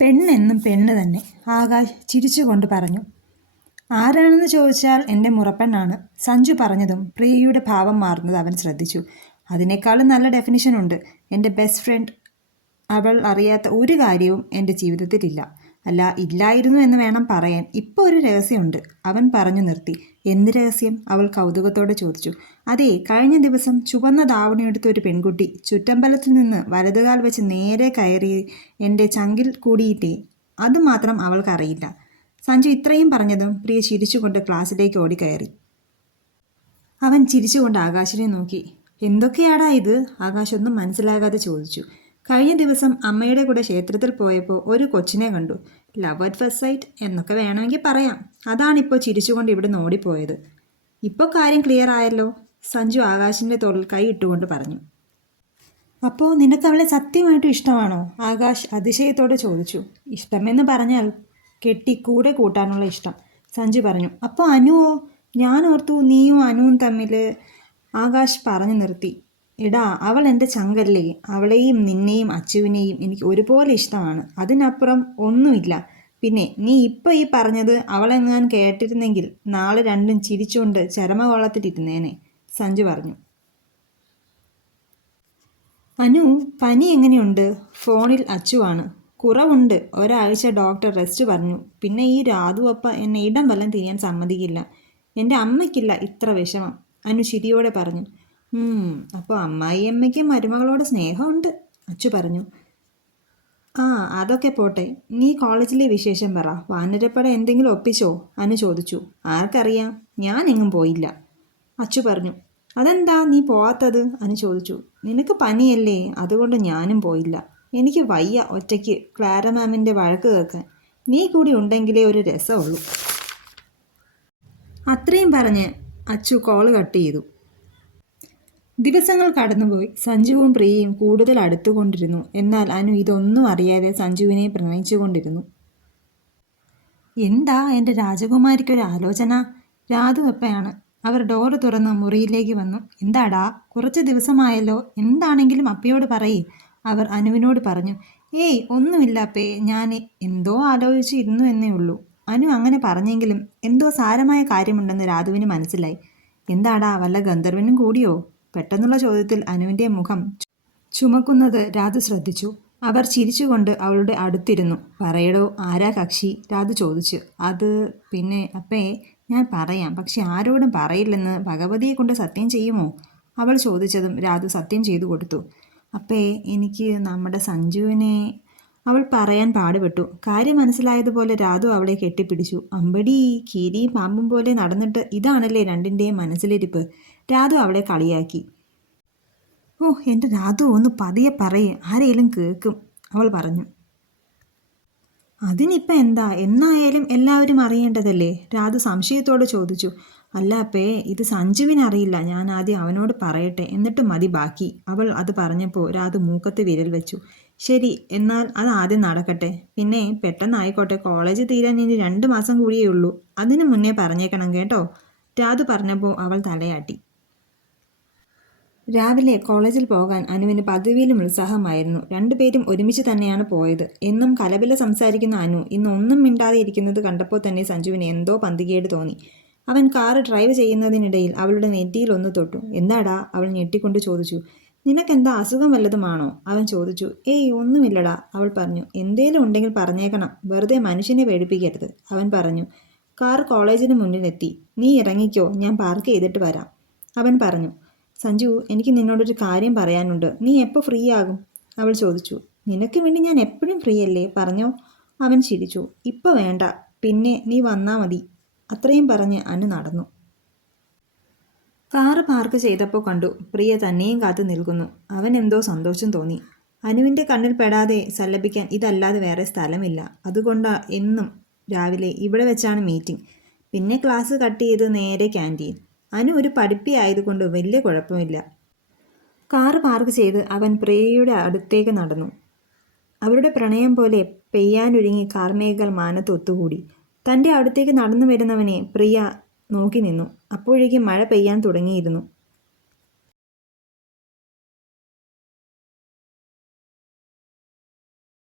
പെണ്ണെന്നും പെണ്ണ് തന്നെ, ആകാശ് ചിരിച്ചുകൊണ്ട് പറഞ്ഞു. ആരാണെന്ന് ചോദിച്ചാൽ എൻ്റെ മുറപ്പെണ്ണാണ്. സഞ്ജു പറഞ്ഞതും പ്രിയയുടെ ഭാവം മാറുന്നത് അവൻ ശ്രദ്ധിച്ചു. അതിനേക്കാളും നല്ല ഡെഫിനിഷൻ ഉണ്ട്. എൻ്റെ ബെസ്റ്റ് ഫ്രണ്ട്. അവൾ അറിയാത്ത ഒരു കാര്യവും എൻ്റെ ജീവിതത്തിലില്ല. അല്ല, ഇല്ലായിരുന്നു എന്ന് വേണം പറയാൻ. ഇപ്പോൾ ഒരു രഹസ്യമുണ്ട്, അവൻ പറഞ്ഞു നിർത്തി. എന്ത് രഹസ്യം? അവൾ കൗതുകത്തോടെ ചോദിച്ചു. അതെ, കഴിഞ്ഞ ദിവസം ചുവന്ന ധാവണിയെടുത്ത ഒരു പെൺകുട്ടി ചുറ്റമ്പലത്തിൽ നിന്ന് വലതുകാൽ വെച്ച് നേരെ കയറി എൻ്റെ ചങ്കിൽ കൂടിയിട്ടേ. അതുമാത്രം അവൾക്കറിയില്ല. സഞ്ജു ഇത്രയും പറഞ്ഞതും പ്രിയ ചിരിച്ചുകൊണ്ട് ക്ലാസ്സിലേക്ക് ഓടിക്കയറി. അവൻ ചിരിച്ചുകൊണ്ട് ആകാശിനെ നോക്കി. എന്തൊക്കെയാടാ ഇത്? ആകാശ് ഒന്നും മനസ്സിലാകാതെ ചോദിച്ചു. കഴിഞ്ഞ ദിവസം അമ്മയുടെ കൂടെ ക്ഷേത്രത്തിൽ പോയപ്പോൾ ഒരു കൊച്ചിനെ കണ്ടു. ലവ് അറ്റ് ഫസ്റ്റ് സൈറ്റ് എന്നൊക്കെ വേണമെങ്കിൽ പറയാം. അതാണിപ്പോൾ ചിരിച്ചുകൊണ്ട് ഇവിടുന്ന് ഓടിപ്പോയത്. ഇപ്പോൾ കാര്യം ക്ലിയർ ആയല്ലോ, സഞ്ജു ആകാശിൻ്റെ തോളിൽ കൈ ഇട്ടുകൊണ്ട് പറഞ്ഞു. അപ്പോൾ നിനക്ക് അവളെ സത്യമായിട്ടും ഇഷ്ടമാണോ? ആകാശ് അതിശയത്തോടെ ചോദിച്ചു. ഇഷ്ടമെന്ന് പറഞ്ഞാൽ കെട്ടി കൂടെ കൂട്ടാനുള്ള ഇഷ്ടം, സഞ്ജു പറഞ്ഞു. അപ്പോൾ അനുവോ? ഞാൻ ഓർത്തു നീയും അനുവും തമ്മിൽ. ആകാശ് പറഞ്ഞു നിർത്തി. എടാ, അവൾ എൻ്റെ ചങ്കല്ലേ. അവളെയും നിന്നെയും അച്ചുവിനെയും എനിക്ക് ഒരുപോലെ ഇഷ്ടമാണ്. അതിനപ്പുറം ഒന്നുമില്ല. പിന്നെ നീ ഇപ്പോൾ ഈ പറഞ്ഞത് അവളെങ്ങാൻ കേട്ടിരുന്നെങ്കിൽ നാളെ രണ്ടും ചിരിച്ചുകൊണ്ട് ചരമകോളത്തിലിരുന്നേനെ, സഞ്ജു പറഞ്ഞു. അനു, പനി എങ്ങനെയുണ്ട്? ഫോണിൽ അച്ചുവാണ്. കുറവുണ്ട്. ഒരാഴ്ച ഡോക്ടർ റെസ്റ്റ് പറഞ്ഞു. പിന്നെ ഈ രാധുവപ്പ എന്നെ ഇടം വല്ലം തിരിയാൻ സമ്മതിക്കില്ല. എൻ്റെ അമ്മയ്ക്കില്ല ഇത്ര വിഷമം, അനു ചിരിയോടെ പറഞ്ഞു. അപ്പോൾ അമ്മായിയമ്മയ്ക്ക് മരുമകളോട് സ്നേഹമുണ്ട്, അച്ചു പറഞ്ഞു. ആ, അതൊക്കെ പോട്ടെ. നീ കോളേജിലെ വിശേഷം പറ. വാനരപ്പട എന്തെങ്കിലും ഒപ്പിച്ചോ? അനു ചോദിച്ചു. ആർക്കറിയാം, ഞാൻ എങ്ങും പോയില്ല, അച്ചു പറഞ്ഞു. അതെന്താ നീ പോവാത്തത്? അനു ചോദിച്ചു. നിനക്ക് പനിയല്ലേ, അതുകൊണ്ട് ഞാനും പോയില്ല. എനിക്ക് വയ്യ ഒറ്റയ്ക്ക് ക്ലാര മാമിൻ്റെ വഴക്ക് കേൾക്കാൻ. നീ കൂടി ഉണ്ടെങ്കിലേ ഒരു രസമുള്ളൂ. അത്രയും പറഞ്ഞ് അച്ചു കോള് കട്ട് ചെയ്തു. ദിവസങ്ങൾ കടന്നുപോയി. സഞ്ജുവും പ്രിയയും കൂടുതൽ അടുത്തുകൊണ്ടിരുന്നു. എന്നാൽ അനു ഇതൊന്നും അറിയാതെ സഞ്ജുവിനെ പ്രണയിച്ചുകൊണ്ടിരുന്നു. എന്താ എൻ്റെ രാജകുമാരിക്കൊരു ആലോചന? രാധു എപ്പയാണ്? അവർ ഡോറ് തുറന്ന് മുറിയിലേക്ക് വന്നു. എന്താടാ, കുറച്ച് ദിവസമായല്ലോ, എന്താണെങ്കിലും അപ്പയോട് പറയേ, അവർ അനുവിനോട് പറഞ്ഞു. ഏയ് ഒന്നുമില്ല അപ്പേ, ഞാൻ എന്തോ ആലോചിച്ച് ഇരുന്നു എന്നേ ഉള്ളൂ. അനു അങ്ങനെ പറഞ്ഞെങ്കിലും എന്തോ സാരമായ കാര്യമുണ്ടെന്ന് രാധുവിന് മനസ്സിലായി. എന്താടാ, വല്ല ഗന്ധർവനും കൂടിയോ? പെട്ടെന്നുള്ള ചോദ്യത്തിൽ അനുവിൻ്റെ മുഖം ചുമക്കുന്നത് രാധു ശ്രദ്ധിച്ചു. അവർ ചിരിച്ചുകൊണ്ട് അവളുടെ അടുത്തിരുന്നു. പറയടോ, ആരാ കക്ഷി? രാധു ചോദിച്ചു. അത് പിന്നെ അപ്പേ, ഞാൻ പറയാം, പക്ഷെ ആരോടും പറയില്ലെന്ന് ഭഗവതിയെ കൊണ്ട് സത്യം ചെയ്യുമോ? അവൾ ചോദിച്ചതും രാധു സത്യം ചെയ്തു കൊടുത്തു. അപ്പേ, എനിക്ക് നമ്മുടെ സഞ്ജുവിനെ. അവൾ പറയാൻ പാടുപെട്ടു. കാര്യം മനസ്സിലായതുപോലെ രാധു അവളെ കെട്ടിപ്പിടിച്ചു. അമ്പടി, കീരിയും പാമ്പും പോലെ നടന്നിട്ട് ഇതാണല്ലേ രണ്ടിൻ്റെയും മനസ്സിലിരിപ്പ്, രാധു അവളെ കളിയാക്കി. ഓ എൻ്റെ രാധു, ഒന്ന് പതിയെ പറയേ, ആരെയും കേൾക്കും, അവൾ പറഞ്ഞു. അതിനിപ്പം എന്താ, എന്നായാലും എല്ലാവരും അറിയേണ്ടതല്ലേ, രാധു സംശയത്തോടെ ചോദിച്ചു. അല്ല അപ്പേ, ഇത് സഞ്ജുവിനറിയില്ല. ഞാൻ ആദ്യം അവനോട് പറയട്ടെ, എന്നിട്ട് മതി ബാക്കി. അവൾ അത് പറഞ്ഞപ്പോൾ രാധു മൂക്കത്ത് വിരൽ വെച്ചു. ശരി, എന്നാൽ അത് ആദ്യം നടക്കട്ടെ. പിന്നെ പെട്ടെന്നായിക്കോട്ടെ, കോളേജ് തീരാൻ ഇനി 2 മാസം കൂടിയേ ഉള്ളൂ. അതിനു മുന്നേ പറഞ്ഞേക്കണം കേട്ടോ, രാധു പറഞ്ഞപ്പോൾ അവൾ തലയാട്ടി. രാവിലെ കോളേജിൽ പോകാൻ അനുവിന് പതിവിലും ഉത്സാഹമായിരുന്നു. രണ്ടുപേരും ഒരുമിച്ച് തന്നെയാണ് പോയത്. എന്നും കലപില സംസാരിക്കുന്ന അനു ഇന്ന് ഒന്നും മിണ്ടാതെ ഇരിക്കുന്നത് കണ്ടപ്പോൾ തന്നെ സഞ്ജുവിന് എന്തോ പന്തികേട് തോന്നി. അവൻ കാറ് ഡ്രൈവ് ചെയ്യുന്നതിനിടയിൽ അവളുടെ നെറ്റിയിൽ ഒന്ന് തൊട്ടു. എന്താടാ, അവൾ ഞെട്ടിക്കൊണ്ട് ചോദിച്ചു. നിനക്കെന്താ, അസുഖം വല്ലതുമാണോ? അവൻ ചോദിച്ചു. ഏയ് ഒന്നുമില്ലടാ, അവൾ പറഞ്ഞു. എന്തേലും ഉണ്ടെങ്കിൽ പറഞ്ഞേക്കണം, വെറുതെ മനുഷ്യനെ പേടിപ്പിക്കരുത്, അവൻ പറഞ്ഞു. കാർ കോളേജിന് മുന്നിലെത്തി. നീ ഇറങ്ങിക്കോ, ഞാൻ പാർക്ക് ചെയ്തിട്ട് വരാം, അവൻ പറഞ്ഞു. സഞ്ജു, എനിക്ക് നിന്നോടൊരു കാര്യം പറയാനുണ്ട്. നീ എപ്പോൾ ഫ്രീ ആകും? അവൾ ചോദിച്ചു. നിനക്ക് വേണ്ടി ഞാൻ എപ്പോഴും ഫ്രീ അല്ലേ, പറഞ്ഞോ, അവൻ ചിരിച്ചു. ഇപ്പോൾ വേണ്ട, പിന്നെ നീ വന്നാൽ മതി, അത്രയും പറഞ്ഞ് അനു നടന്നു. കാറ് പാർക്ക് ചെയ്തപ്പോൾ കണ്ടു പ്രിയ തന്നെയും കാത്തു നിൽക്കുന്നു. അവൻ എന്തോ സന്തോഷം തോന്നി. അനുവിൻ്റെ കണ്ണിൽ പെടാതെ സല്ലപിക്കാൻ ഇതല്ലാതെ വേറെ സ്ഥലമില്ല. അതുകൊണ്ടാ എന്നും രാവിലെ ഇവിടെ വെച്ചാണ് മീറ്റിംഗ്. പിന്നെ ക്ലാസ് കട്ട് ചെയ്ത് നേരെ ക്യാൻറ്റീൻ. അനു ഒരു പഠിപ്പി ആയതുകൊണ്ട് വലിയ കുഴപ്പമില്ല. കാറ് പാർക്ക് ചെയ്ത് അവൻ പ്രിയയുടെ അടുത്തേക്ക് നടന്നു. അവരുടെ പ്രണയം പോലെ പെയ്യാനൊരുങ്ങി കാർമേഘങ്ങൾ മാനത്ത് ഒത്തുകൂടി. തൻ്റെ അടുത്തേക്ക് നടന്നു വരുന്നവനെ പ്രിയ നോക്കി നിന്നു. അപ്പോഴേക്കും മഴ പെയ്യാൻ തുടങ്ങിയിരുന്നു.